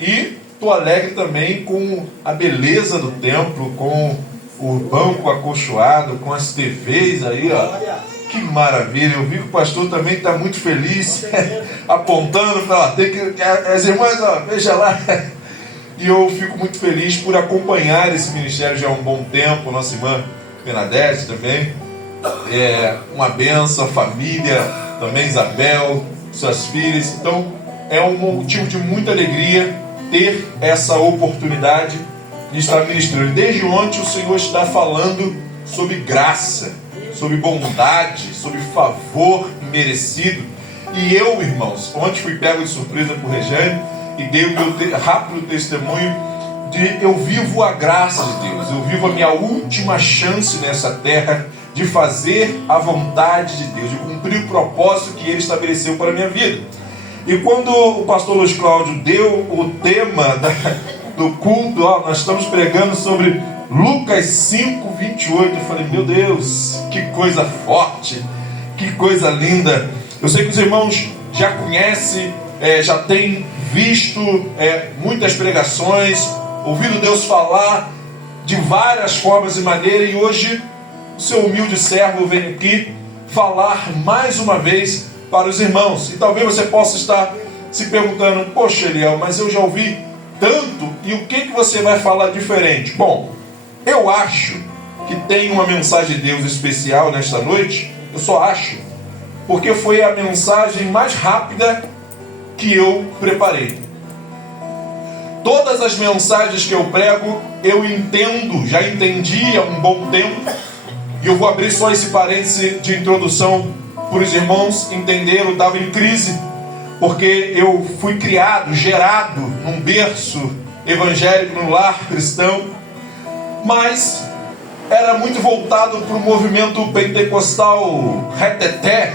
E estou alegre também com a beleza do templo, com o banco acolchoado, com as TVs aí, ó. Que maravilha. Eu vi que o pastor também está muito feliz, apontando para lá. Tem que, as irmãs, ó, veja lá. E eu fico muito feliz por acompanhar esse ministério já há um bom tempo. Nossa irmã Bernadette também. É uma bênção, família, também Isabel, suas filhas. Então, é um motivo de muita alegria ter essa oportunidade de estar ministrando. Desde ontem o Senhor está falando sobre graça, sobre bondade, sobre favor merecido. E eu, irmãos, ontem fui pego de surpresa por Regiane e dei o meu rápido testemunho de eu vivo a graça de Deus, eu vivo a minha última chance nessa terra de fazer a vontade de Deus, de cumprir o propósito que Ele estabeleceu para a minha vida. E quando o pastor Luiz Cláudio deu o tema do culto, ó, nós estamos pregando sobre Lucas 5, 28, eu falei, meu Deus, que coisa forte, que coisa linda. Eu sei que os irmãos já conhecem, já têm visto muitas pregações, ouvido Deus falar de várias formas e maneiras, e hoje o seu humilde servo vem aqui falar mais uma vez para os irmãos. E talvez você possa estar se perguntando, poxa Eliel, mas eu já ouvi tanto, e o que você vai falar diferente? Bom, eu acho que tem uma mensagem de Deus especial nesta noite. Eu só acho, porque foi a mensagem mais rápida que eu preparei. Todas as mensagens que eu prego, eu entendo, já entendi há um bom tempo. E eu vou abrir só esse parêntese de introdução para os irmãos entenderem. Eu estava em crise, porque eu fui criado, gerado num berço evangélico, num lar cristão, mas era muito voltado para o movimento pentecostal reteté.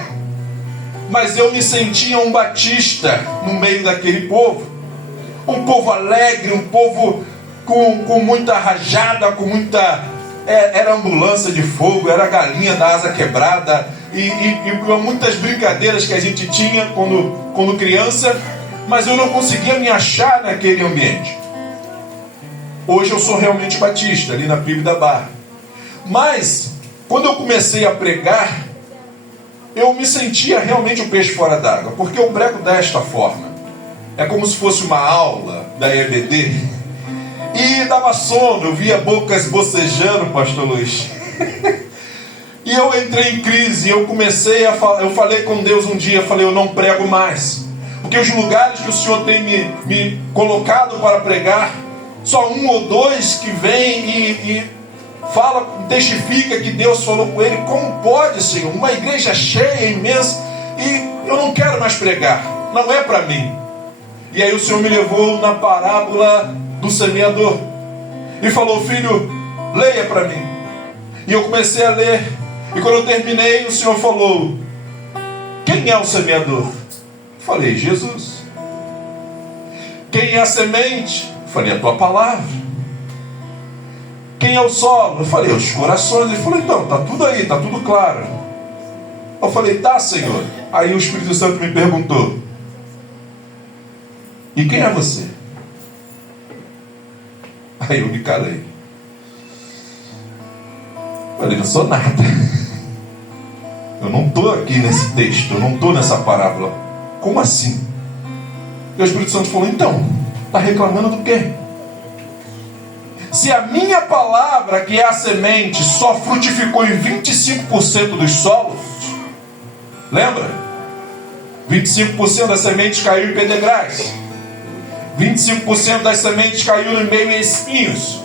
Mas eu me sentia um batista no meio daquele povo. Um povo alegre, um povo com muita rajada, com muita... Era ambulância de fogo, era galinha da asa quebrada, e muitas brincadeiras que a gente tinha quando criança, mas eu não conseguia me achar naquele ambiente. Hoje eu sou realmente batista, ali na Pribe da Barra. Mas, quando eu comecei a pregar, eu me sentia realmente um peixe fora d'água, porque eu prego desta forma. É como se fosse uma aula da EBD. E dava sono, eu via bocas bocejando, pastor Luiz. E eu entrei em crise, eu comecei a falar, eu falei com Deus um dia, eu falei, eu não prego mais. Porque os lugares que o Senhor tem me colocado para pregar, só um ou dois que vêm e fala, testifica que Deus falou com ele. Como pode, Senhor? Uma igreja cheia, imensa, e eu não quero mais pregar, não é para mim. E aí o Senhor me levou na parábola do semeador e falou, filho, leia para mim. E eu comecei a ler, e quando eu terminei, o Senhor falou, quem é o semeador? Eu falei, Jesus. Quem é a semente? Eu falei, a tua palavra. Quem é o solo? Eu falei, os corações. Ele falou, então, está tudo aí, está tudo claro. Eu falei, tá, Senhor. Aí o Espírito Santo me perguntou, e quem é você? Aí eu me calei. Falei, não sou nada. Eu não estou aqui nesse texto, eu não estou nessa parábola. Como assim? E o Espírito Santo falou, então, está reclamando do quê? Se a minha palavra, que é a semente, só frutificou em 25% dos solos, lembra? 25% das sementes caiu em pedregais. 25% das sementes caiu no meio em espinhos.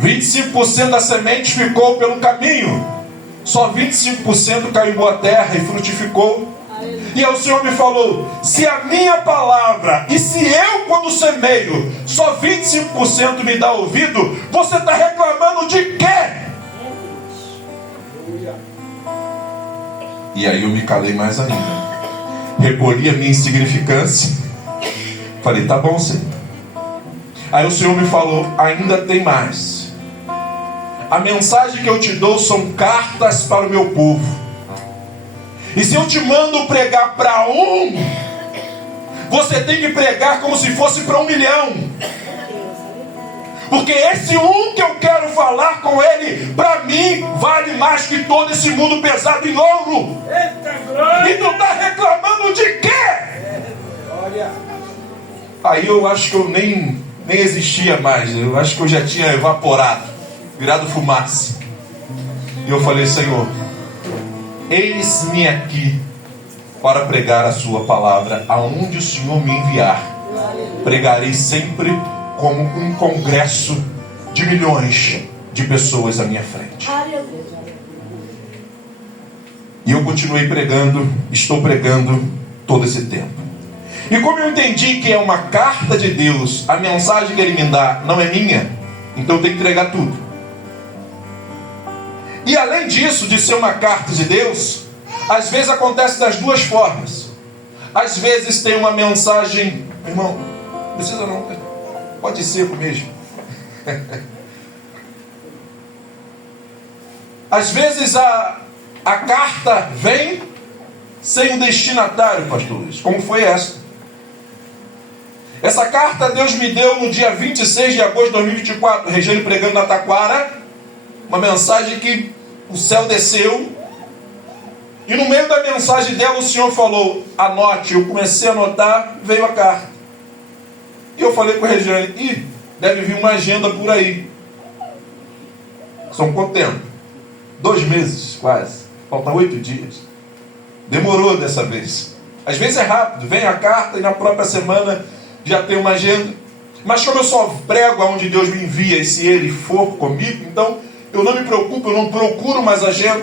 25% das sementes ficou pelo caminho. Só 25% caiu em boa terra e frutificou. E aí o Senhor me falou, se a minha palavra, e se eu quando semeio, só 25% me dá ouvido, você está reclamando de quê? E aí eu me calei mais ainda. Recolhi a minha insignificância. Falei, tá bom, Senhor. Aí o Senhor me falou, ainda tem mais. A mensagem que eu te dou são cartas para o meu povo. E se eu te mando pregar para um, você tem que pregar como se fosse para 1 milhão. Porque esse um que eu quero falar com ele, para mim, vale mais que todo esse mundo pesado em ouro. E tu está reclamando de quê? Aí eu acho que eu nem existia mais. Eu acho que eu já tinha evaporado, virado fumaça. E eu falei: Senhor, eis-me aqui para pregar a sua palavra. Aonde o Senhor me enviar, pregarei sempre como um congresso de milhões de pessoas à minha frente. E eu continuei pregando, estou pregando todo esse tempo. E como eu entendi que é uma carta de Deus, a mensagem que Ele me dá não é minha, então eu tenho que entregar tudo. E além disso, de ser uma carta de Deus, às vezes acontece das duas formas. Às vezes tem uma mensagem, irmão, não precisa não, pode ser mesmo. Às vezes a carta vem sem um destinatário, pastor Luiz, como foi essa. Essa carta Deus me deu no dia 26 de agosto de 2024, Regiane pregando na Taquara, uma mensagem que o céu desceu, e no meio da mensagem dela o Senhor falou: anote. Eu comecei a anotar, veio a carta. E eu falei com a Regiane: deve vir uma agenda por aí. São quanto tempo? 2 meses, quase. Faltam 8 dias. Demorou dessa vez. Às vezes é rápido, vem a carta e na própria semana já tem uma agenda. Mas como eu só prego aonde Deus me envia, e se Ele for comigo, então eu não me preocupo, eu não procuro mais agenda.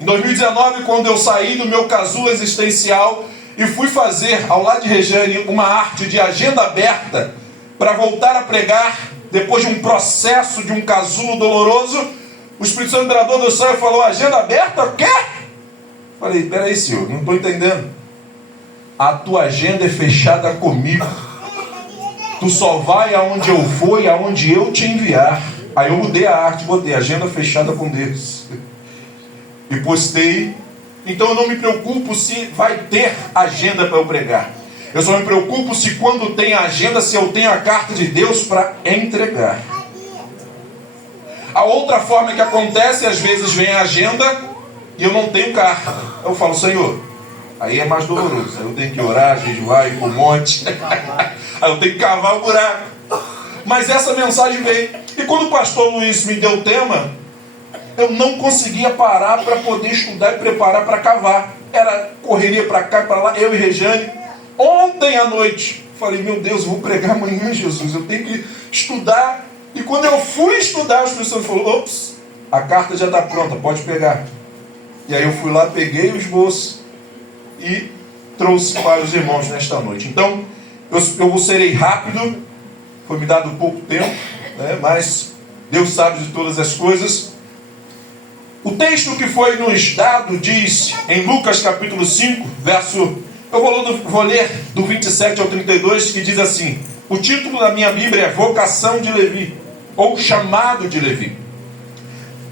Em 2019, quando eu saí do meu casulo existencial e fui fazer, ao lado de Regiane, uma arte de agenda aberta para voltar a pregar, depois de um processo de um casulo doloroso, o Espírito Santo Imperador do Céu falou: agenda aberta? O quê? Falei: peraí, Senhor, não estou entendendo. A tua agenda é fechada comigo. Tu só vai aonde eu for e aonde eu te enviar. Aí eu mudei a arte, botei agenda fechada com Deus. E postei. Então eu não me preocupo se vai ter agenda para eu pregar. Eu só me preocupo se quando tem agenda, se eu tenho a carta de Deus para entregar. A outra forma que acontece, às vezes vem a agenda e eu não tenho carta. Eu falo: Senhor, aí é mais doloroso. Aí eu tenho que orar, jejuar, ir para o monte. Aí eu tenho que cavar o buraco. Mas essa mensagem veio. E quando o pastor Luiz me deu o tema, eu não conseguia parar para poder estudar e preparar para cavar. Era correria para cá e para lá, eu e Regiane. Ontem à noite, falei: meu Deus, eu vou pregar amanhã, Jesus, eu tenho que estudar. E quando eu fui estudar, o Espírito Santo falou: ops, a carta já está pronta, pode pegar. E aí eu fui lá, peguei o esboço e trouxe para os irmãos nesta noite. Então, eu serei rápido, foi me dado pouco tempo, né, mas Deus sabe de todas as coisas. O texto que foi nos dado diz, em Lucas capítulo 5, verso... Eu vou ler do 27 ao 32, que diz assim: o título da minha Bíblia é Vocação de Levi, ou Chamado de Levi.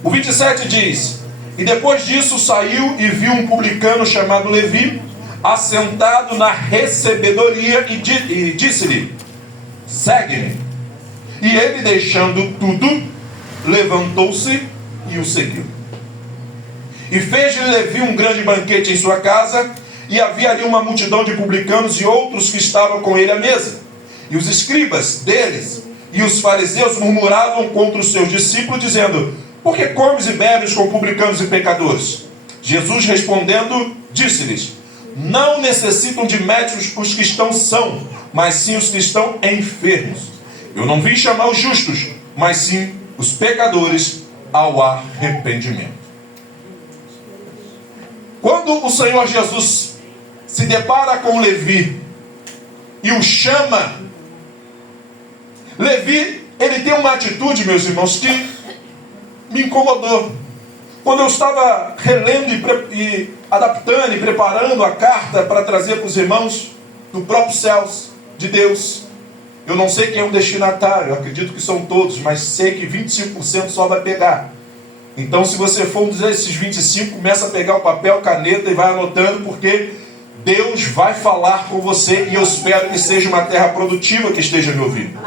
O 27 diz: e depois disso saiu e viu um publicano chamado Levi, assentado na recebedoria, e disse-lhe: segue-me. E ele, deixando tudo, levantou-se e o seguiu. E fez-lhe Levi um grande banquete em sua casa, e havia ali uma multidão de publicanos e outros que estavam com ele à mesa. E os escribas deles e os fariseus murmuravam contra os seus discípulos, dizendo: por que comes e bebes com publicanos e pecadores? Jesus respondendo, disse-lhes: não necessitam de médicos os que estão sãos, mas sim os que estão enfermos. Eu não vim chamar os justos, mas sim os pecadores ao arrependimento. Quando o Senhor Jesus se depara com Levi e o chama, Levi, ele tem uma atitude, meus irmãos, que me incomodou. Quando eu estava relendo e adaptando e preparando a carta para trazer para os irmãos do próprio céus de Deus, eu não sei quem é o destinatário, eu acredito que são todos, mas sei que 25% só vai pegar. Então, se você for um desses 25, começa a pegar o papel, caneta e vai anotando, porque Deus vai falar com você e eu espero que seja uma terra produtiva que esteja me ouvindo.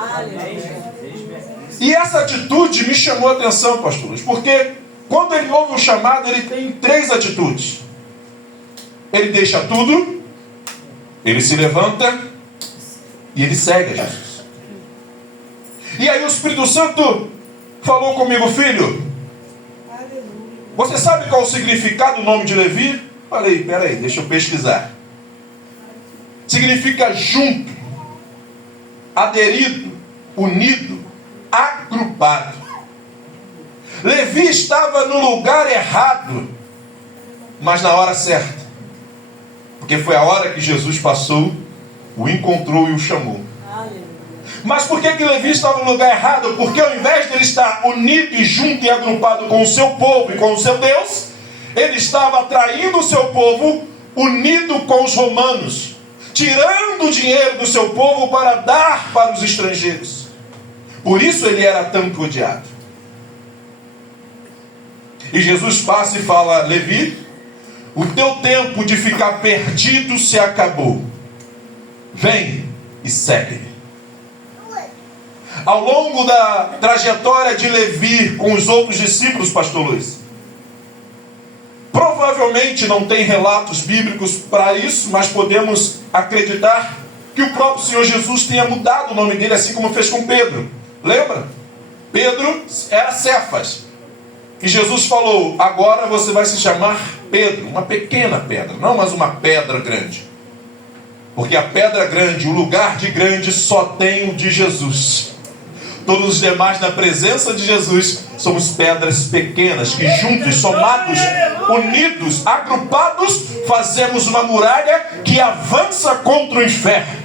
E essa atitude me chamou a atenção, pastor Luiz, porque quando ele ouve o chamado, ele tem 3 atitudes. Ele deixa tudo, ele se levanta e ele segue a Jesus. E aí o Espírito Santo falou comigo: filho, você sabe qual é o significado do nome de Levi? Falei, peraí, deixa eu pesquisar. Significa junto, aderido, unido, agrupado. Levi estava no lugar errado, mas na hora certa. Porque foi a hora que Jesus passou, o encontrou e o chamou. Mas por que Levi estava no lugar errado? Porque ao invés de ele estar unido e junto e agrupado com o seu povo e com o seu Deus, ele estava atraindo o seu povo unido com os romanos, tirando o dinheiro do seu povo para dar para os estrangeiros. Por isso ele era tanto odiado. E Jesus passa e fala: Levi, o teu tempo de ficar perdido se acabou. Vem e segue-me. Ao longo da trajetória de Levi com os outros discípulos, pastor Luiz, provavelmente não tem relatos bíblicos para isso, mas podemos acreditar que o próprio Senhor Jesus tenha mudado o nome dele, assim como fez com Pedro. Lembra? Pedro era Cefas. E Jesus falou: agora você vai se chamar Pedro, uma pequena pedra, não mais uma pedra grande. Porque a pedra grande, o lugar de grande, só tem o de Jesus. Todos os demais, na presença de Jesus, somos pedras pequenas que juntos, somados, unidos, agrupados, fazemos uma muralha que avança contra o inferno.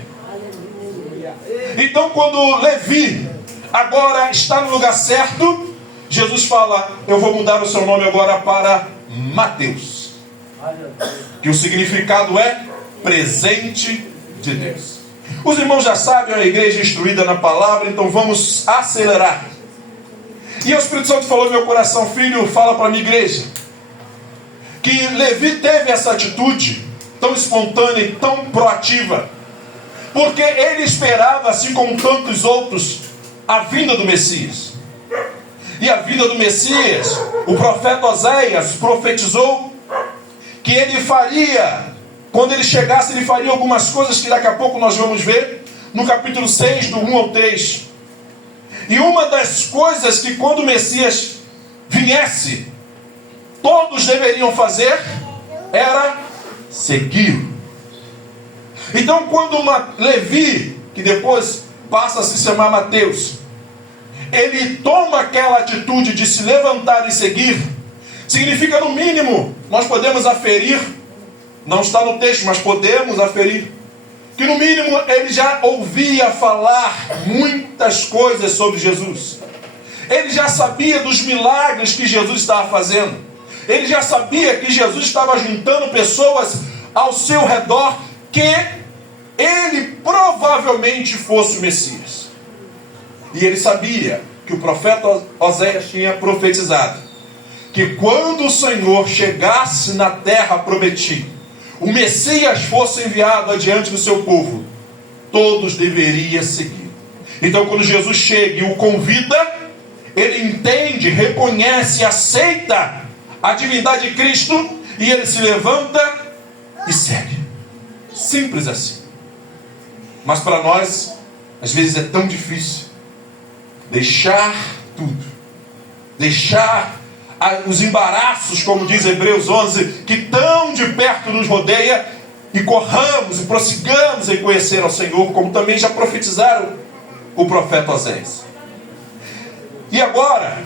Então, quando Levi agora está no lugar certo, Jesus fala: eu vou mudar o seu nome agora para Mateus, que o significado é presente de Deus. Os irmãos já sabem, a igreja instruída na palavra, então vamos acelerar. E o Espírito Santo falou no meu coração: filho, fala para a minha igreja que Levi teve essa atitude tão espontânea e tão proativa, porque ele esperava, assim como tantos outros, a vinda do Messias. E a vinda do Messias, o profeta Oséias profetizou que ele faria, quando ele chegasse, ele faria algumas coisas que daqui a pouco nós vamos ver no capítulo 6, do 1 ao 3. E uma das coisas que quando o Messias viesse, todos deveriam fazer era segui-lo. Então, quando Levi, que depois passa a se chamar Mateus, ele toma aquela atitude de se levantar e seguir, significa, no mínimo, nós podemos aferir, não está no texto, mas podemos aferir, que no mínimo ele já ouvia falar muitas coisas sobre Jesus. Ele já sabia dos milagres que Jesus estava fazendo. Ele já sabia que Jesus estava juntando pessoas ao seu redor, que ele provavelmente fosse o Messias. E ele sabia que o profeta Oséias tinha profetizado que quando o Senhor chegasse na terra prometida, o Messias fosse enviado adiante do seu povo, todos deveriam seguir. Então, quando Jesus chega e o convida, ele entende, reconhece, aceita a divindade de Cristo, e ele se levanta e segue. Simples assim. Mas para nós, às vezes é tão difícil deixar tudo, deixar os embaraços, como diz Hebreus 11, que tão de perto nos rodeia, e corramos e prossigamos em conhecer ao Senhor, como também já profetizaram o profeta Oséias. E agora,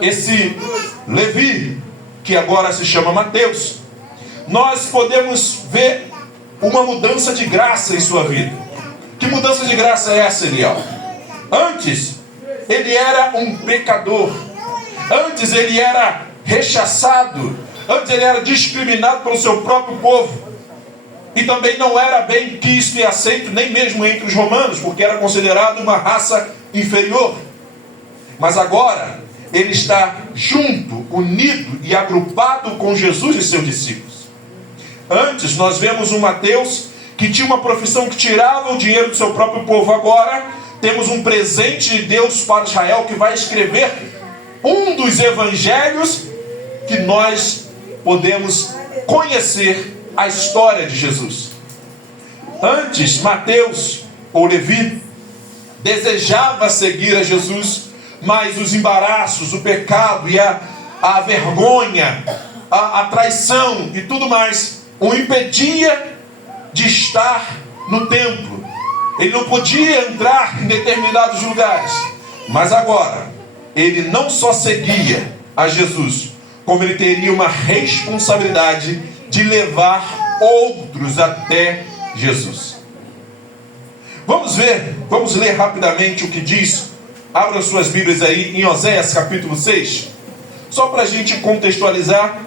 esse Levi, que agora se chama Mateus, nós podemos ver uma mudança de graça em sua vida. Que mudança de graça é essa, Eliel? Antes, ele era um pecador. Antes ele era rechaçado. Antes ele era discriminado pelo seu próprio povo. E também não era bem quisto e aceito, nem mesmo entre os romanos, porque era considerado uma raça inferior. Mas agora, ele está junto, unido e agrupado com Jesus e seus discípulos. Antes nós vemos um Mateus que tinha uma profissão que tirava o dinheiro do seu próprio povo. Agora temos um presente de Deus para Israel, que vai escrever um dos evangelhos que nós podemos conhecer a história de Jesus. Antes, Mateus ou Levi desejava seguir a Jesus, mas os embaraços, o pecado e a vergonha, a traição e tudo mais o impedia de estar no templo. Ele não podia entrar em determinados lugares. Mas agora, ele não só seguia a Jesus, como ele teria uma responsabilidade de levar outros até Jesus. Vamos ler rapidamente o que diz. Abram suas Bíblias aí em Oséias capítulo 6. Só para a gente contextualizar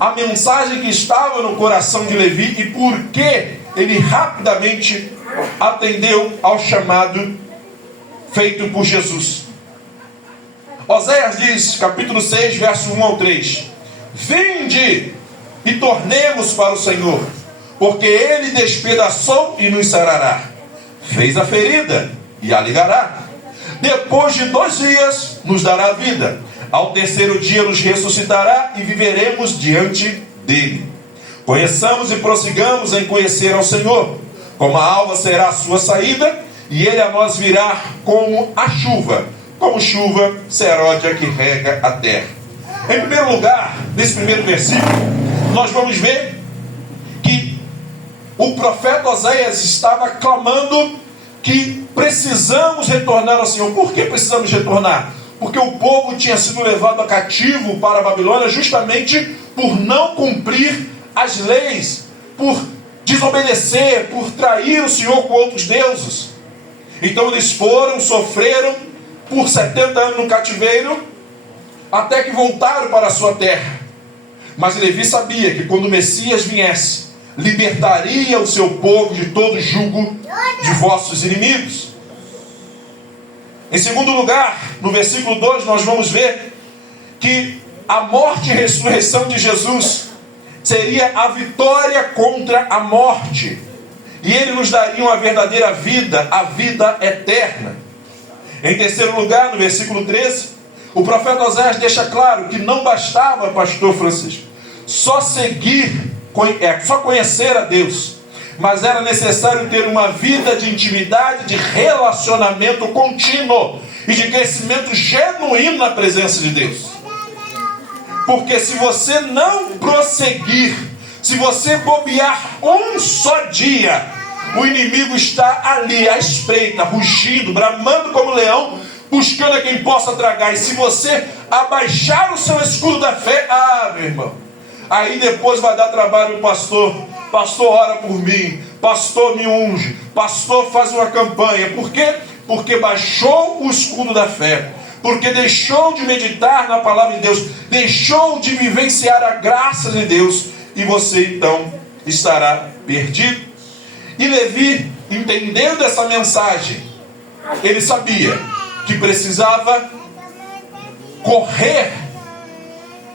a mensagem que estava no coração de Levi e por que ele rapidamente atendeu ao chamado feito por Jesus. Oséias diz, capítulo 6, verso 1 ao 3: Vinde e tornemos para o Senhor, porque Ele despedaçou e nos sarará, fez a ferida e a ligará. Depois de 2 dias nos dará vida, ao terceiro dia nos ressuscitará e viveremos diante dele. Conheçamos e prossigamos em conhecer ao Senhor. Como a alva será a sua saída, e ele a nós virá como a chuva, como chuva seródia que rega a terra. Em primeiro lugar, nesse primeiro versículo, nós vamos ver que o profeta Oséias estava clamando que precisamos retornar ao Senhor. Por que precisamos retornar? Porque o povo tinha sido levado a cativo para a Babilônia justamente por não cumprir as leis, por desobedecer, por trair o Senhor com outros deuses. Então eles sofreram por 70 anos no cativeiro, até que voltaram para a sua terra. Mas Levi sabia que quando o Messias viesse, libertaria o seu povo de todo jugo de vossos inimigos. Em segundo lugar, no versículo 2, nós vamos ver que a morte e ressurreição de Jesus seria a vitória contra a morte. E ele nos daria uma verdadeira vida, a vida eterna. Em terceiro lugar, no versículo 13, o profeta Oséias deixa claro que não bastava, pastor Francisco, só conhecer a Deus, mas era necessário ter uma vida de intimidade, de relacionamento contínuo e de crescimento genuíno na presença de Deus. Porque se você não prosseguir, se você bobear um só dia, o inimigo está ali à espreita, rugindo, bramando como leão, buscando a quem possa tragar. E se você abaixar o seu escudo da fé, meu irmão, aí depois vai dar trabalho. Pastor ora por mim, pastor me unge, pastor faz uma campanha. Por quê? Porque baixou o escudo da fé, porque deixou de meditar na palavra de Deus, deixou de vivenciar a graça de Deus, e você então estará perdido. E Levi, entendendo essa mensagem, ele sabia que precisava correr,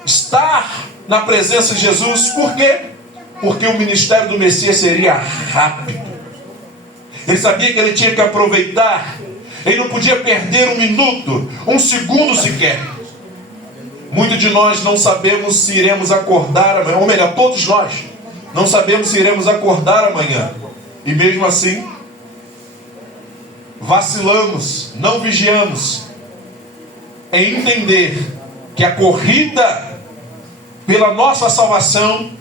estar na presença de Jesus. Por quê? Porque o ministério do Messias seria rápido. Ele sabia que ele tinha que aproveitar. Ele não podia perder um minuto, um segundo sequer. Muitos de nós não sabemos se iremos acordar amanhã, ou melhor, todos nós não sabemos se iremos acordar amanhã. E mesmo assim, vacilamos, não vigiamos em entender que a corrida pela nossa salvação,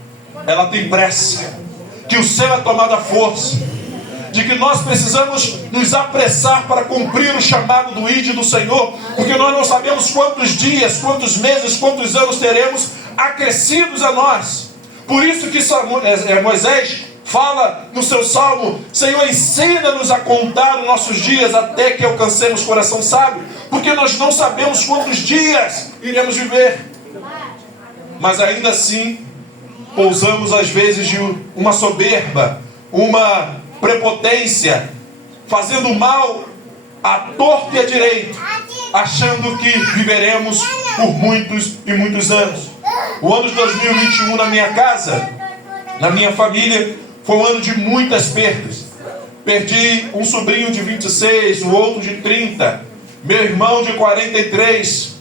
ela tem pressa, que o céu é tomado à força, de que nós precisamos nos apressar para cumprir o chamado do Ide do Senhor, porque nós não sabemos quantos dias, quantos meses, quantos anos teremos acrescidos a nós. Por isso que Moisés fala no seu salmo: Senhor, ensina-nos a contar os nossos dias até que alcancemos coração sábio, porque nós não sabemos quantos dias iremos viver. Mas ainda assim, pousamos às vezes de uma soberba, uma prepotência, fazendo mal à torta e à direita, achando que viveremos por muitos e muitos anos. O ano de 2021 na minha casa, Na minha família foi um ano de muitas perdas. Perdi um sobrinho de 26, o outro de 30, meu irmão de 43,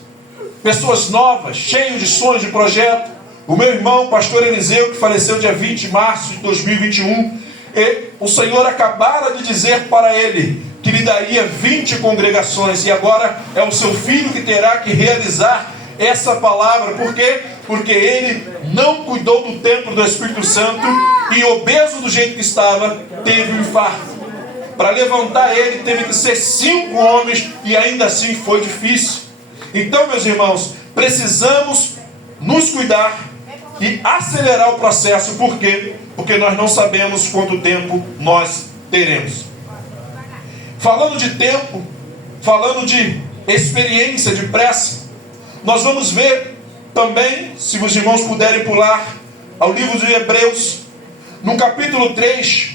pessoas novas, cheios de sonhos, de projeto. O meu irmão, pastor Eliseu, que faleceu dia 20 de março de 2021, e o Senhor acabara de dizer para ele que lhe daria 20 congregações, e agora é o seu filho que terá que realizar essa palavra. Por quê? Porque ele não cuidou do templo do Espírito Santo e, obeso do jeito que estava, teve um infarto. Para levantar ele, teve que ser 5 homens, e ainda assim foi difícil. Então, meus irmãos, precisamos nos cuidar e acelerar o processo. Por quê? Porque nós não sabemos quanto tempo nós teremos. Falando de tempo, falando de experiência, de pressa, nós vamos ver também, se os irmãos puderem pular ao livro de Hebreus, no capítulo 3,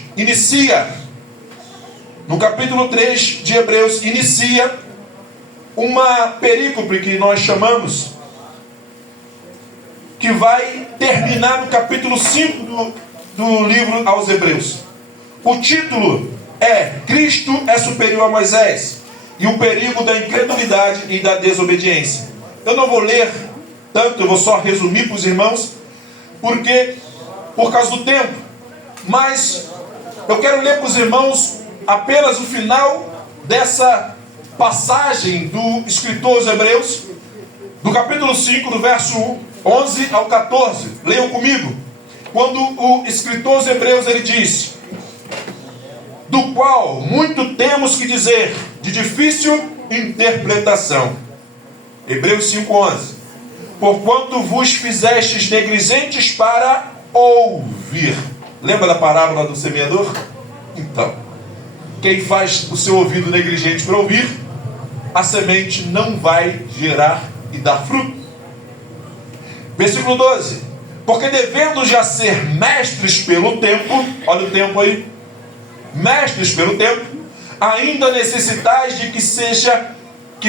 no capítulo 3 de Hebreus, inicia uma perícope que nós chamamos, que vai terminar no capítulo 5 do livro aos Hebreus. O título é Cristo é superior a Moisés, e o perigo da incredulidade e da desobediência. Eu não vou ler tanto, eu vou só resumir para os irmãos, por causa do tempo. Mas eu quero ler para os irmãos apenas o final dessa passagem do escritor aos Hebreus, do capítulo 5, do verso 11 ao 14. Leiam comigo. Quando o escritor aos Hebreus, ele diz: do qual muito temos que dizer, de difícil interpretação. Hebreus 5:11. Porquanto vos fizestes negligentes para ouvir. Lembra da parábola do semeador? Então, quem faz o seu ouvido negligente para ouvir, a semente não vai gerar e dar fruto. Versículo 12. Porque devendo já ser mestres pelo tempo, olha o tempo aí, mestres pelo tempo, ainda necessitais de que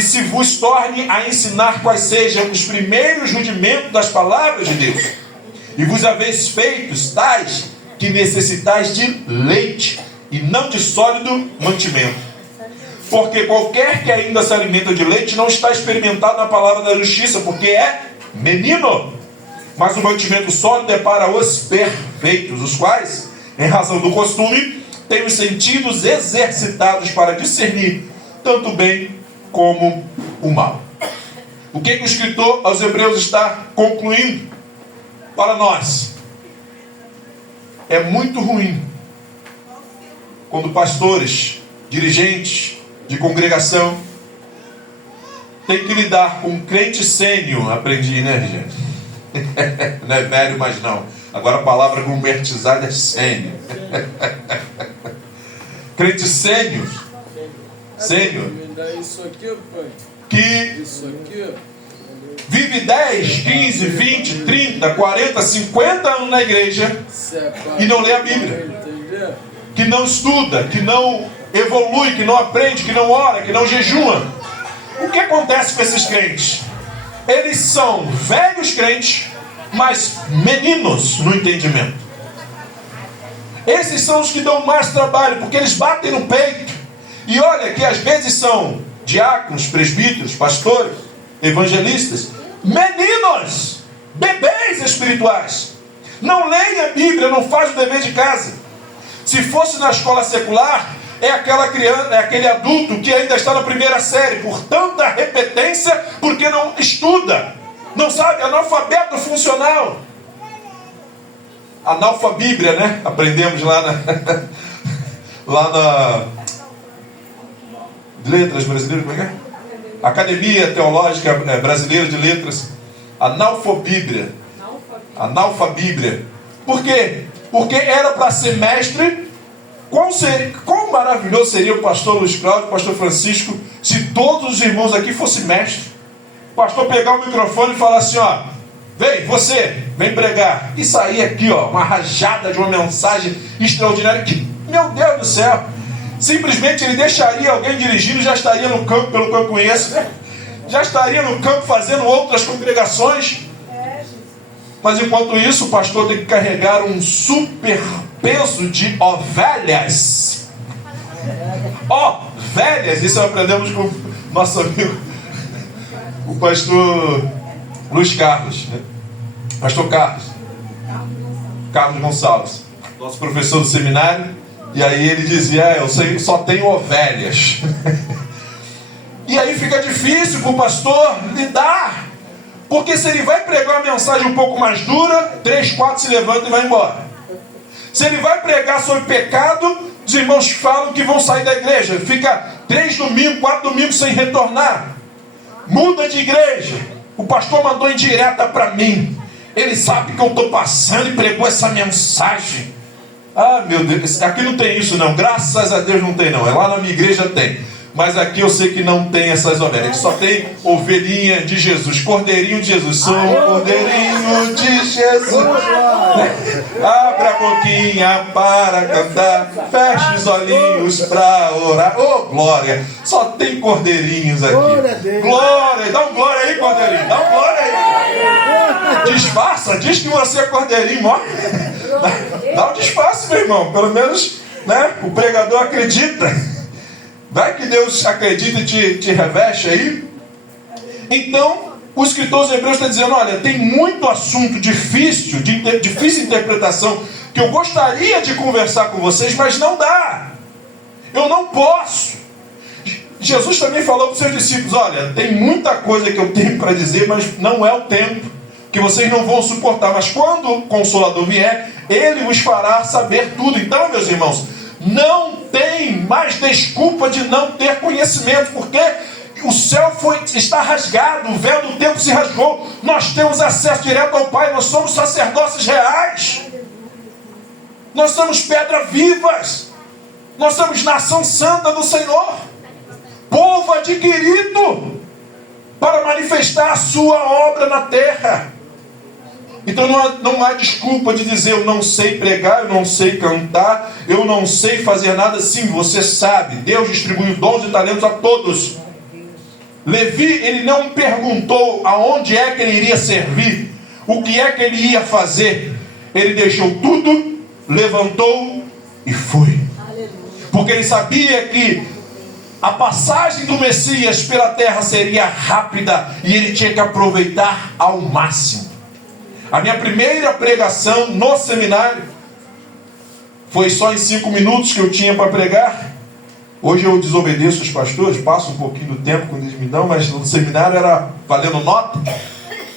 se vos torne a ensinar quais sejam os primeiros rudimentos das palavras de Deus, e vos haveis feitos tais que necessitais de leite, e não de sólido mantimento. Porque qualquer que ainda se alimenta de leite não está experimentado na palavra da justiça, porque é menino. Mas o mantimento sólido é para os perfeitos, os quais, em razão do costume, têm os sentidos exercitados para discernir tanto o bem como o mal. O que o escritor aos Hebreus está concluindo para nós? É muito ruim quando pastores, dirigentes de congregação têm que lidar com um crente sênior. Aprendi, né, gente? Não é velho, mas não. Agora a palavra gourmetizada é sênior. Crente sênior. Sênior. Que vive 10, 15, 20, 30, 40, 50 anos na igreja e não lê a Bíblia. Que não estuda, que não evolui, que não aprende, que não ora, que não jejua. O que acontece com esses crentes? Eles são velhos crentes, mas meninos no entendimento. Esses são os que dão mais trabalho, porque eles batem no peito. E olha que às vezes são diáconos, presbíteros, pastores, evangelistas, meninos, bebês espirituais. Não leem a Bíblia, não faz o dever de casa. Se fosse na escola secular, é aquela criança, é aquele adulto que ainda está na primeira série, por tanta repetência, porque não estuda, não sabe, analfabeto funcional. Analfabíblia, né? Aprendemos lá na Letras Brasileiras, como é que é? Academia Teológica Brasileira de Letras. Analfabíblia. Analfabíblia. Por quê? Porque era para ser mestre. Quão maravilhoso seria o pastor Luiz Cláudio, o pastor Francisco, se todos os irmãos aqui fossem mestres. O pastor pegar o microfone e falar assim, ó, vem pregar. E sair aqui, ó, uma rajada de uma mensagem extraordinária. Que, meu Deus do céu, simplesmente ele deixaria alguém dirigindo, já estaria no campo, pelo que eu conheço, né? Já estaria no campo fazendo outras congregações. Mas enquanto isso, o pastor tem que carregar um super peso de ovelhas. Ovelhas, isso aprendemos com o nosso amigo, o pastor Luiz Carlos, né? Pastor Carlos Gonçalves, nosso professor do seminário. E aí ele dizia, eu só tenho ovelhas. E aí fica difícil para o pastor lidar, porque se ele vai pregar uma mensagem um pouco mais dura, 3, 4 se levantam e vai embora. Se ele vai pregar sobre pecado, os irmãos falam que vão sair da igreja, fica 3 domingos, 4 domingos sem retornar, muda de igreja. O pastor mandou indireta para mim, ele sabe que eu estou passando e pregou essa mensagem. Ah, meu Deus, aqui não tem isso não, graças a Deus não tem não, é lá na minha igreja tem. Mas aqui eu sei que não tem essas ovelhas, só tem ovelhinha de Jesus, cordeirinho de Jesus. Sou um cordeirinho de Jesus. Abra a boquinha para cantar, feche os olhinhos para orar. Oh, glória! Só tem cordeirinhos aqui. Glória! Dá um glória aí, cordeirinho. Dá um glória aí. Disfarça, diz que você é cordeirinho, ó. Dá um disfarce, meu irmão. Pelo menos, né, o pregador acredita. Vai que Deus acredita e te reveste aí. Então, o escritor aos Hebreus está dizendo, olha, tem muito assunto difícil, difícil interpretação, que eu gostaria de conversar com vocês, mas não dá. Eu não posso. Jesus também falou para os seus discípulos, olha, tem muita coisa que eu tenho para dizer, mas não é o tempo, que vocês não vão suportar. Mas quando o Consolador vier, Ele vos fará saber tudo. Então, meus irmãos, não tem mais desculpa de não ter conhecimento, porque o céu está rasgado, o véu do tempo se rasgou, nós temos acesso direto ao Pai, nós somos sacerdócios reais, nós somos pedras vivas, nós somos nação santa do Senhor, povo adquirido para manifestar a sua obra na terra. Então não há desculpa de dizer eu não sei pregar, eu não sei cantar, eu não sei fazer nada. Sim, você sabe, Deus distribuiu dons e talentos a todos. Levi, ele não perguntou aonde é que ele iria servir, o que é que ele ia fazer. Ele deixou tudo, levantou e foi. Porque ele sabia que a passagem do Messias pela terra seria rápida e ele tinha que aproveitar ao máximo. A minha primeira pregação no seminário foi só em 5 minutos que eu tinha para pregar. Hoje eu desobedeço os pastores, passo um pouquinho do tempo quando eles me dão, mas no seminário era valendo nota.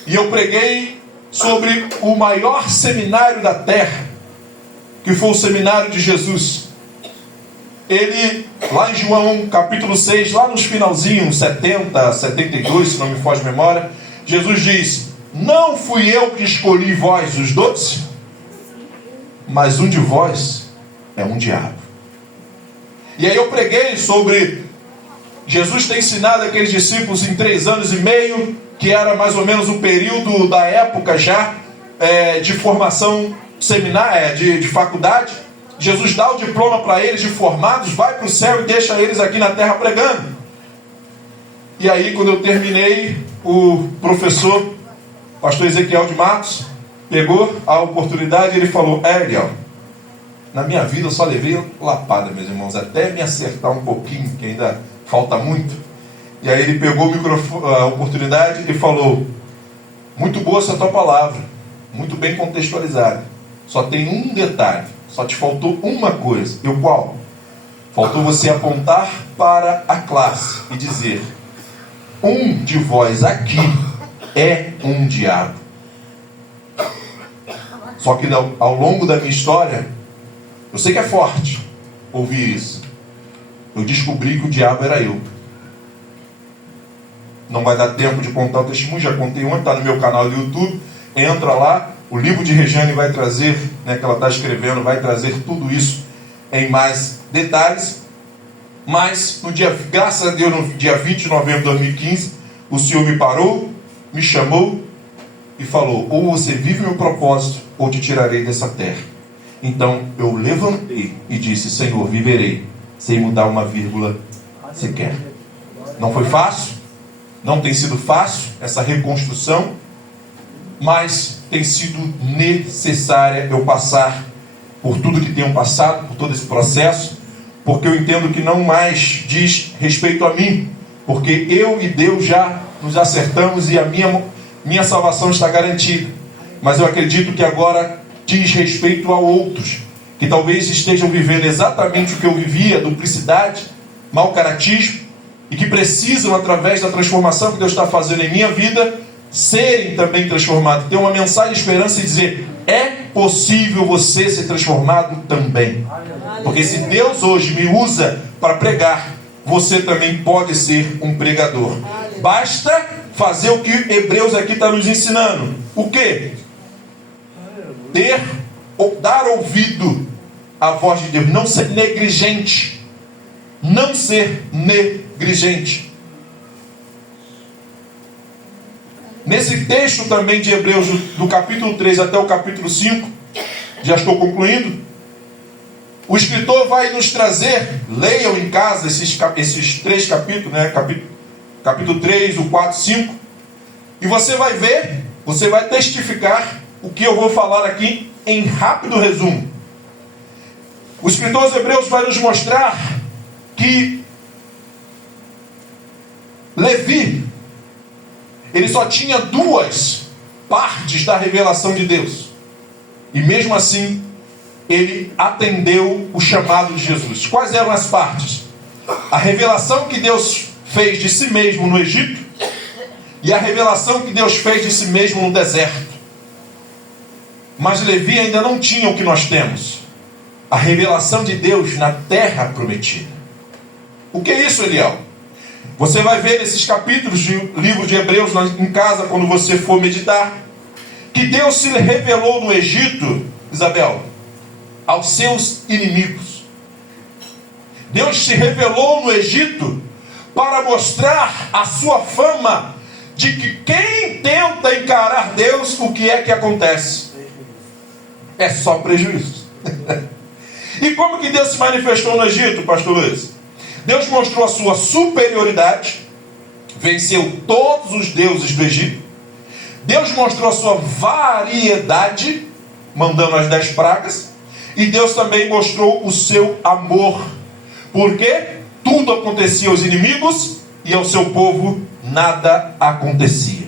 E eu preguei sobre o maior seminário da terra, que foi o seminário de Jesus. Ele, lá em João capítulo 6, lá nos finalzinhos, 70, 72, se não me foge a memória, Jesus diz, não fui eu que escolhi vós os 12, mas um de vós é um diabo. E aí eu preguei sobre Jesus ter ensinado aqueles discípulos em 3 anos e meio, que era mais ou menos o período da época já de formação seminária, de faculdade. Jesus dá o diploma para eles de formados, vai para o céu e deixa eles aqui na terra pregando. E aí quando eu terminei, o professor pastor Ezequiel de Matos pegou a oportunidade e ele falou, Ariel, na minha vida eu só levei lapada, meus irmãos, até me acertar um pouquinho, que ainda falta muito. E aí ele pegou o microfone, a oportunidade e falou, muito boa essa tua palavra, muito bem contextualizada, só tem um detalhe, só te faltou uma coisa. E o qual? Faltou você apontar para a classe e dizer, um de vós aqui é um diabo. Só que ao longo da minha história, eu sei que é forte ouvir isso, eu descobri que o diabo era eu. Não vai dar tempo de contar o testemunho, já contei um, está no meu canal do YouTube, entra lá, o livro de Regiane vai trazer, né, que ela está escrevendo, vai trazer tudo isso em mais detalhes. Mas no dia, graças a Deus, no dia 20 de novembro de 2015, o Senhor me parou, me chamou e falou, ou você vive o meu propósito, ou te tirarei dessa terra. Então eu levantei e disse, Senhor, viverei, sem mudar uma vírgula sequer. Não foi fácil, não tem sido fácil essa reconstrução, mas tem sido necessária eu passar por tudo que tenho passado, por todo esse processo, porque eu entendo que não mais diz respeito a mim, porque eu e Deus já nos acertamos e a minha salvação está garantida. Mas eu acredito que agora diz respeito a outros, que talvez estejam vivendo exatamente o que eu vivia, duplicidade, mau caratismo, e que precisam, através da transformação que Deus está fazendo em minha vida, serem também transformados. Ter uma mensagem de esperança e dizer: é possível você ser transformado também. Porque se Deus hoje me usa para pregar, você também pode ser um pregador. Basta fazer o que Hebreus aqui está nos ensinando. O quê? Dar ouvido à voz de Deus. Não ser negligente. Não ser negligente. Nesse texto também de Hebreus, do capítulo 3 até o capítulo 5, já estou concluindo, o escritor vai nos trazer, leiam em casa esses 3 capítulos, né? Capítulo 3, o 4, 5, e você vai ver, você vai testificar o que eu vou falar aqui em rápido resumo. O escritor aos Hebreus vai nos mostrar que Levi, ele só tinha 2 partes da revelação de Deus. E mesmo assim, ele atendeu o chamado de Jesus. Quais eram as partes? A revelação que Deus fez de si mesmo no Egito e a revelação que Deus fez de si mesmo no deserto. Mas Levi ainda não tinha o que nós temos: a revelação de Deus na terra prometida. O que é isso, Eliel? Você vai ver nesses capítulos do livro de Hebreus em casa, quando você for meditar, que Deus se revelou no Egito, Isabel, aos seus inimigos. Deus se revelou no Egito para mostrar a sua fama de que quem tenta encarar Deus, o que é que acontece? É só prejuízo. E como que Deus se manifestou no Egito, pastor Luiz? Deus mostrou a sua superioridade, venceu todos os deuses do Egito. Deus mostrou a sua variedade, mandando as 10 pragas. E Deus também mostrou o seu amor, porque tudo acontecia aos inimigos e ao seu povo nada acontecia.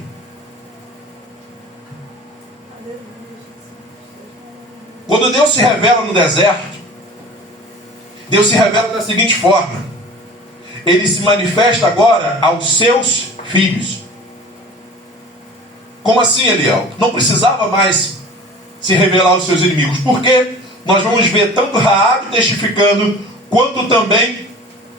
Quando Deus se revela no deserto, Deus se revela da seguinte forma: Ele se manifesta agora aos seus filhos. Como assim, Eliel? Não precisava mais se revelar aos seus inimigos. Porque nós vamos ver tanto Raabe testificando, quanto também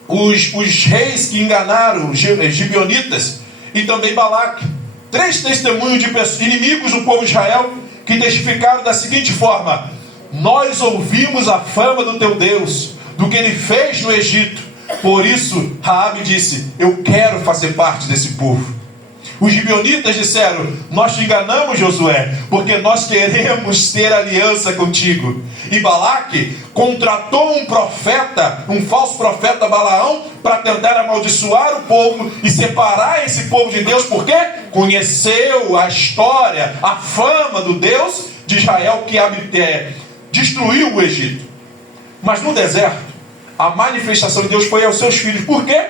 os reis que enganaram os gibeonitas, e também Balaque. 3 testemunhos de inimigos do povo de Israel que testificaram da seguinte forma: nós ouvimos a fama do teu Deus, do que ele fez no Egito. Por isso Raabe disse: eu quero fazer parte desse povo. Os gibeonitas disseram: nós te enganamos, Josué, porque nós queremos ter aliança contigo. E Balaque contratou um profeta, um falso profeta Balaão, para tentar amaldiçoar o povo e separar esse povo de Deus, porque conheceu a história, a fama do Deus de Israel que destruiu o Egito. Mas no deserto, a manifestação de Deus foi aos seus filhos. Por quê?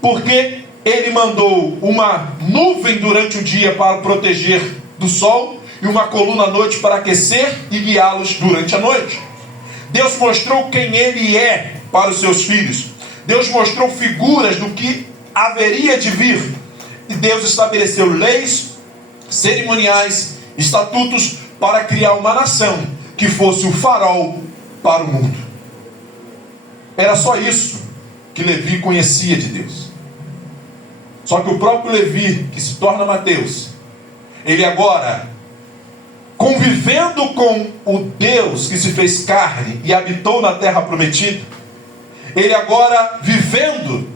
Porque ele mandou uma nuvem durante o dia para proteger do sol e uma coluna à noite para aquecer e guiá-los durante a noite. Deus mostrou quem ele é para os seus filhos. Deus mostrou figuras do que haveria de vir. E Deus estabeleceu leis, cerimoniais, estatutos para criar uma nação que fosse o farol para o mundo. Era só isso que Levi conhecia de Deus. Só que o próprio Levi, que se torna Mateus, ele agora, convivendo com o Deus que se fez carne e habitou na terra prometida, ele agora vivendo,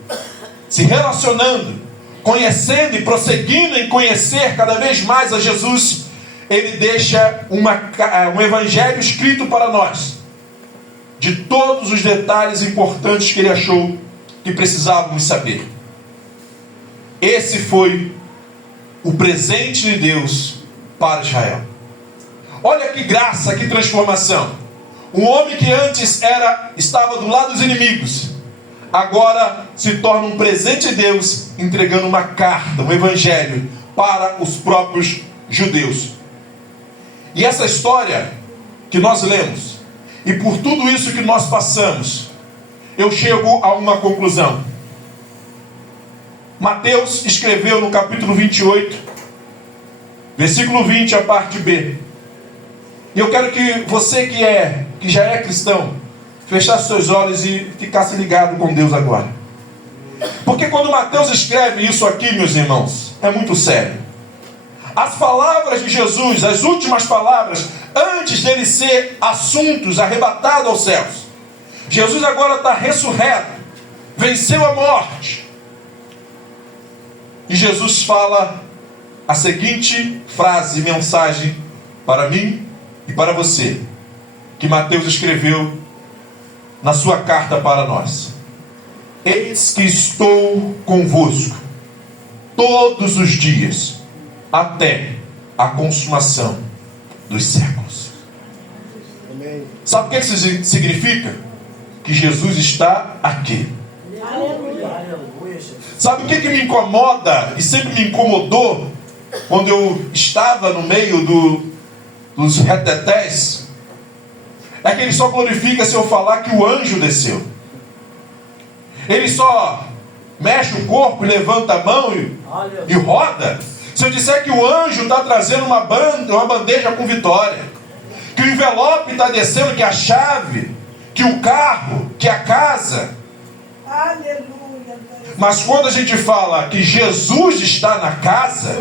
se relacionando, conhecendo e prosseguindo em conhecer cada vez mais a Jesus, ele deixa um evangelho escrito para nós, de todos os detalhes importantes que ele achou que precisávamos saber. Esse foi o presente de Deus para Israel. Olha que graça, que transformação. Um homem que antes estava do lado dos inimigos, agora se torna um presente de Deus, entregando uma carta, um evangelho para os próprios judeus. E essa história que nós lemos, e por tudo isso que nós passamos, eu chego a uma conclusão. Mateus escreveu no capítulo 28, versículo 20, a parte B. E eu quero que você que já é cristão, fechasse seus olhos e ficasse ligado com Deus agora. Porque quando Mateus escreve isso aqui, meus irmãos, é muito sério. As palavras de Jesus, as últimas palavras, antes dele ser arrebatado aos céus. Jesus agora está ressurreto, venceu a morte. E Jesus fala a seguinte frase, mensagem para mim e para você, que Mateus escreveu na sua carta para nós. Eis que estou convosco todos os dias, até a consumação dos séculos. Amém. Sabe o que isso significa? Que Jesus está aqui. Sabe o que me incomoda e sempre me incomodou quando eu estava no meio dos retetés? É que ele só glorifica se eu falar que o anjo desceu. Ele só mexe o corpo e levanta a mão e roda se eu disser que o anjo está trazendo uma bandeja com vitória, que o envelope está descendo, que a chave, que o carro, que a casa. Aleluia. Mas quando a gente fala que Jesus está na casa,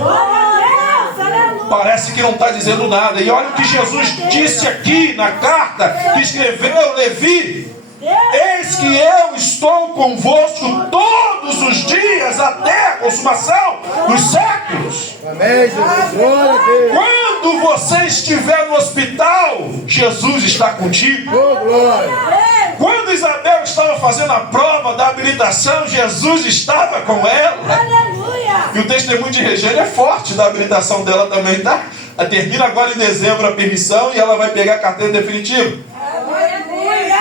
parece que não está dizendo nada. E olha o que Jesus disse aqui na carta que escreveu Levi: eis que eu estou convosco todos os dias até a consumação dos séculos. Amém, Jesus. Glória a Deus. Quando você estiver no hospital, Jesus está contigo. Oh, glória. Quando Isabel estava fazendo a prova da habilitação, Jesus estava com ela. Aleluia. E o testemunho de Regiane é forte da habilitação dela também, tá? Termina agora em dezembro a permissão e ela vai pegar a carteira definitiva.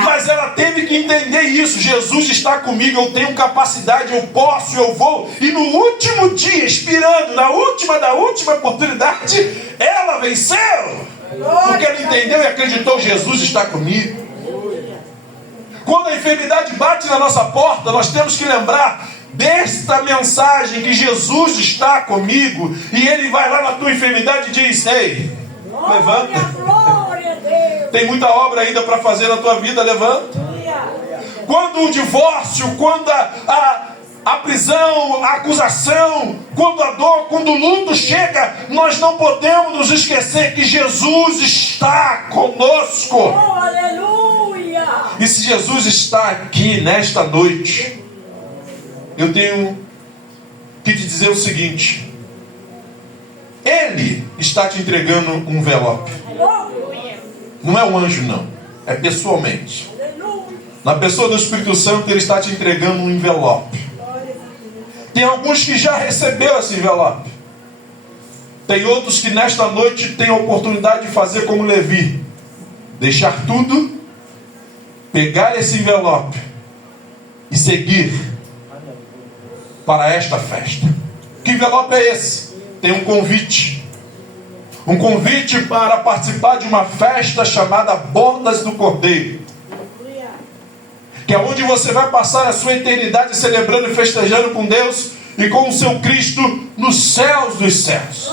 Mas ela teve que entender isso. Jesus está comigo, eu tenho capacidade, eu posso, eu vou. E no último dia, expirando, na última oportunidade, ela venceu. Porque ela entendeu e acreditou: Jesus está comigo. Quando a enfermidade bate na nossa porta, nós temos que lembrar desta mensagem que Jesus está comigo. E Ele vai lá na tua enfermidade e diz: ei, levanta. Tem muita obra ainda para fazer na tua vida, levanta. Quando o divórcio, quando a prisão, a acusação, quando a dor, quando o luto chega, nós não podemos nos esquecer que Jesus está conosco. Oh, aleluia! E se Jesus está aqui nesta noite, eu tenho que te dizer o seguinte: Ele está te entregando um envelope. Não é um anjo, não. É pessoalmente. Na pessoa do Espírito Santo, Ele está te entregando um envelope. Tem alguns que já receberam esse envelope. Tem outros que nesta noite têm a oportunidade de fazer como Levi: deixar tudo, pegar esse envelope e seguir para esta festa. Que envelope é esse? Tem um convite. Um convite para participar de uma festa chamada Bodas do Cordeiro, que é onde você vai passar a sua eternidade celebrando e festejando com Deus e com o seu Cristo nos céus dos céus.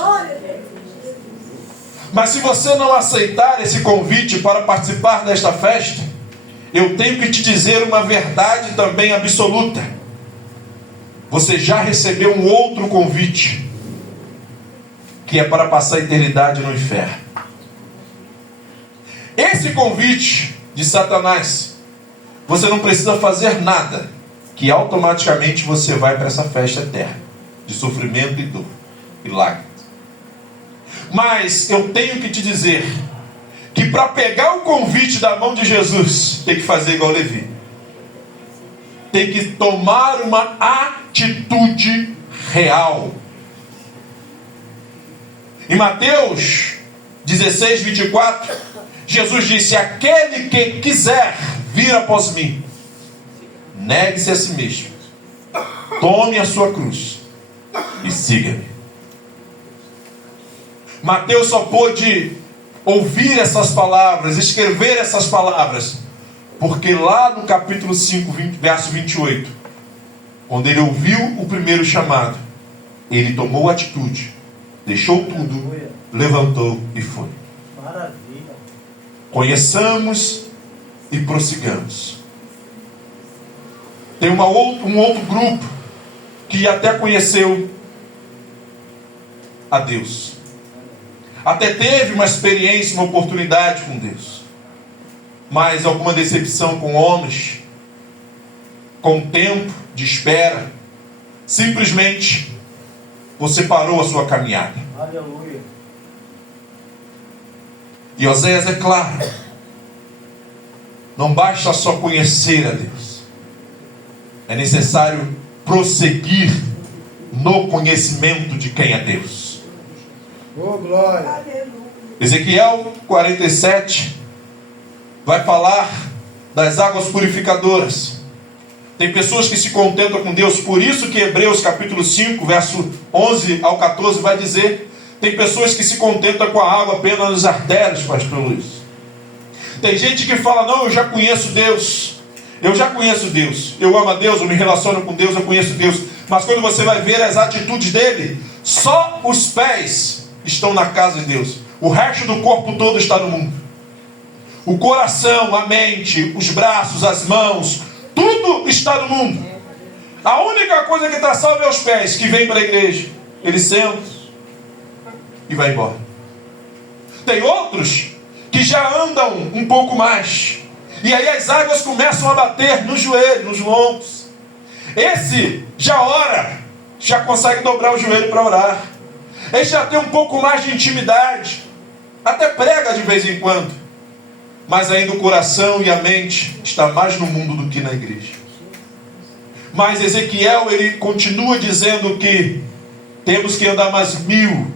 Mas se você não aceitar esse convite para participar desta festa, eu tenho que te dizer uma verdade também absoluta: você já recebeu um outro convite, que é para passar a eternidade no inferno. Esse convite de Satanás, você não precisa fazer nada, que automaticamente você vai para essa festa eterna de sofrimento e dor e lágrimas. Mas eu tenho que te dizer que para pegar o convite da mão de Jesus, tem que fazer igual Levi. Tem que tomar uma atitude real. Em Mateus 16, 24, Jesus disse: aquele que quiser vir após mim, negue-se a si mesmo, tome a sua cruz e siga-me. Mateus só pôde ouvir essas palavras, escrever essas palavras, porque lá no capítulo 5, verso 28, quando ele ouviu o primeiro chamado, ele tomou atitude, deixou tudo, levantou e foi. Maravilha. Conheçamos e prossigamos. Tem um outro grupo que até conheceu a Deus, até teve uma experiência, uma oportunidade com Deus, mas alguma decepção com homens, com o tempo de espera, simplesmente você parou a sua caminhada. Aleluia. E Oséias é claro: não basta só conhecer a Deus, é necessário prosseguir no conhecimento de quem é Deus. Oh, glória. Ezequiel 47 vai falar das águas purificadoras. Tem pessoas que se contentam com Deus, por isso que Hebreus capítulo 5, verso 11 ao 14 vai dizer: tem pessoas que se contentam com a água apenas nas artérias, pastor Luiz. Tem gente que fala: não, eu já conheço Deus, eu amo a Deus, eu me relaciono com Deus, eu conheço Deus. Mas quando você vai ver as atitudes dele, só os pés estão na casa de Deus, o resto do corpo todo está no mundo. O coração, a mente, os braços, as mãos, tudo está no mundo. A única coisa que está salva é os pés, que vem para a igreja. Ele senta e vai embora. Tem outros que já andam um pouco mais, e aí as águas começam a bater no joelho, nos lombos. Esse já ora, já consegue dobrar o joelho para orar. Esse já tem um pouco mais de intimidade, até prega de vez em quando, mas ainda o coração e a mente está mais no mundo do que na igreja. Mas Ezequiel, ele continua dizendo que temos que andar mais 1000,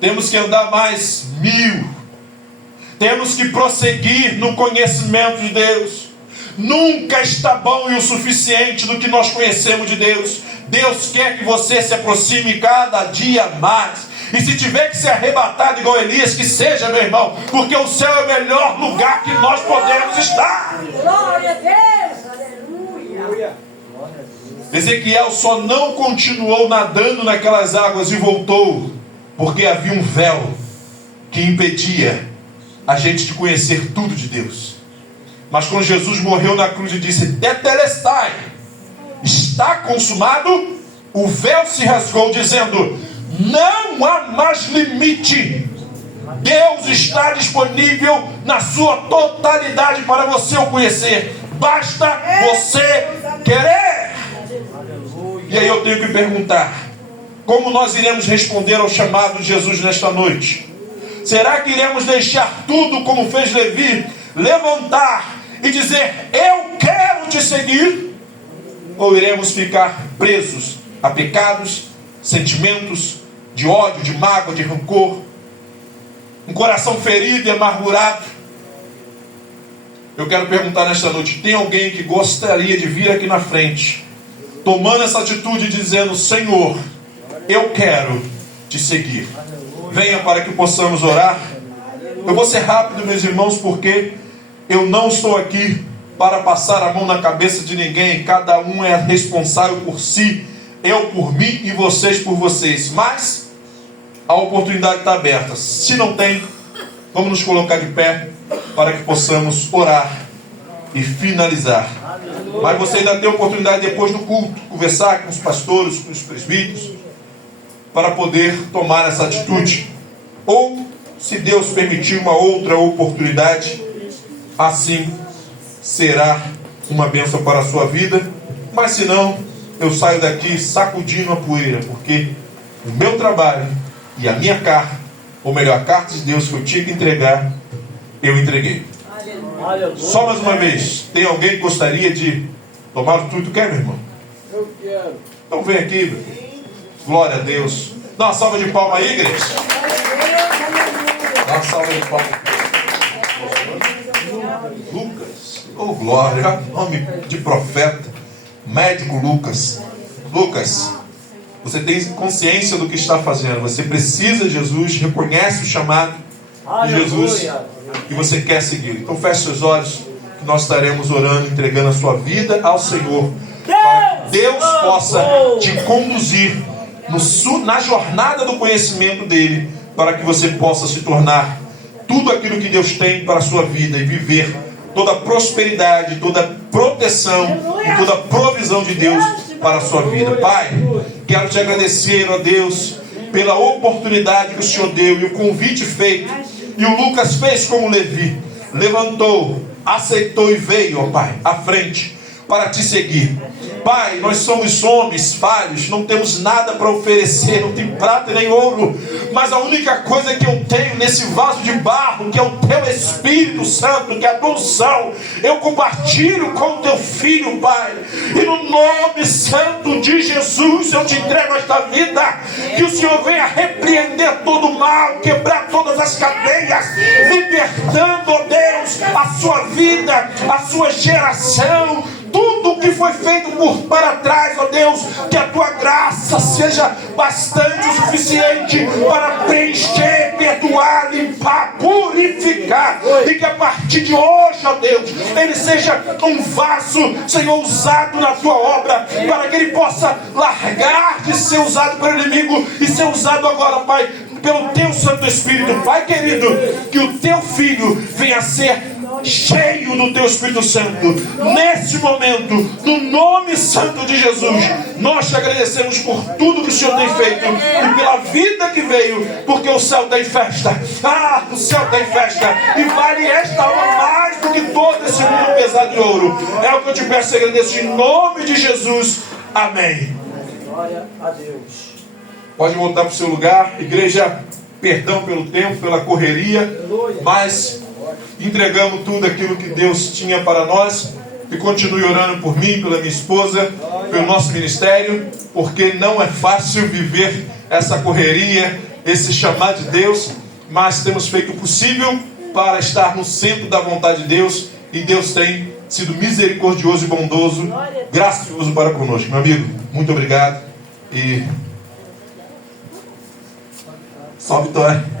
temos que andar mais 1000, temos que prosseguir no conhecimento de Deus. Nunca está bom e o suficiente do que nós conhecemos de Deus. Deus quer que você se aproxime cada dia mais. E se tiver que ser arrebatado igual Elias, que seja, meu irmão, porque o céu é o melhor lugar que nós podemos estar. Glória a Deus, aleluia. Ezequiel só não continuou nadando naquelas águas e voltou, porque havia um véu que impedia a gente de conhecer tudo de Deus. Mas quando Jesus morreu na cruz e disse: Tetelestai, está consumado, o véu se rasgou, dizendo: não há mais limite. Deus está disponível na sua totalidade para você o conhecer. Basta você querer. E aí eu tenho que perguntar: como nós iremos responder ao chamado de Jesus nesta noite? Será que iremos deixar tudo como fez Levi, levantar e dizer: eu quero te seguir? Ou iremos ficar presos a pecados, sentimentos de ódio, de mágoa, de rancor, um coração ferido e amargurado? Eu quero perguntar nesta noite: tem alguém que gostaria de vir aqui na frente, tomando essa atitude, dizendo: Senhor, eu quero te seguir? Venha para que possamos orar. Eu vou ser rápido, meus irmãos, porque eu não estou aqui para passar a mão na cabeça de ninguém. Cada um é responsável por si, eu por mim e vocês por vocês. Mas a oportunidade está aberta. Se não tem, vamos nos colocar de pé para que possamos orar e finalizar. Mas você ainda tem a oportunidade depois do culto conversar com os pastores, com os presbíteros, para poder tomar essa atitude. Ou, se Deus permitir uma outra oportunidade, assim será uma bênção para a sua vida. Mas se não, eu saio daqui sacudindo a poeira, porque o meu trabalho e a minha carta, ou melhor, a carta de Deus que eu tinha que entregar, eu entreguei. Aleluia. Só mais uma vez, tem alguém que gostaria de tomar o tudo? Quer, meu irmão? Eu quero. Então vem aqui, meu filho. Glória a Deus. Dá uma salva de palmas aí, igreja. Dá uma salva de palmas. Lucas. Oh, glória. Nome de profeta. Médico Lucas. Lucas, você tem consciência do que está fazendo. Você precisa de Jesus. Reconhece o chamado de Jesus. E você quer seguir. Então feche seus olhos. Que nós estaremos orando, entregando a sua vida ao Senhor. Para que Deus possa te conduzir na jornada do conhecimento dele, para que você possa se tornar tudo aquilo que Deus tem para a sua vida e viver toda a prosperidade, toda a proteção e toda a provisão de Deus para a sua vida. Pai, quero te agradecer, ó Deus, pela oportunidade que o Senhor deu e o convite feito. E o Lucas fez como Levi, levantou, aceitou e veio, ó Pai, à frente para te seguir. Pai, nós somos homens falhos, não temos nada para oferecer, não tem prata nem ouro, mas a única coisa que eu tenho nesse vaso de barro, que é o teu Espírito Santo, que é a tua unção, eu compartilho com o teu filho, Pai, e no nome santo de Jesus eu te entrego esta vida, que o Senhor venha repreender todo o mal, quebrar todas as cadeias, libertando, ó Deus, a sua vida, a sua geração, tudo o que foi feito para trás, ó Deus, que a tua graça seja bastante o suficiente para preencher, perdoar, limpar, purificar, e que a partir de hoje, ó Deus, ele seja um vaso, Senhor, usado na tua obra, para que ele possa largar de ser usado pelo inimigo e ser usado agora, Pai, pelo teu Santo Espírito. Pai querido, que o teu filho venha a ser cheio do teu Espírito Santo nesse momento, no nome santo de Jesus. Nós te agradecemos por tudo que o Senhor tem feito e pela vida que veio, porque o céu está em festa. O céu está em festa, e vale esta alma mais do que todo esse mundo pesado de ouro. É o que eu te peço e agradeço em nome de Jesus. Amém. Glória a Deus. Pode voltar para o seu lugar. Igreja, perdão pelo tempo, pela correria, mas entregamos tudo aquilo que Deus tinha para nós. E continue orando por mim, pela minha esposa, pelo nosso ministério, porque não é fácil viver essa correria, esse chamado de Deus, mas temos feito o possível para estar no centro da vontade de Deus, e Deus tem sido misericordioso e bondoso, gracioso para conosco. Meu amigo, muito obrigado e salve Vitória.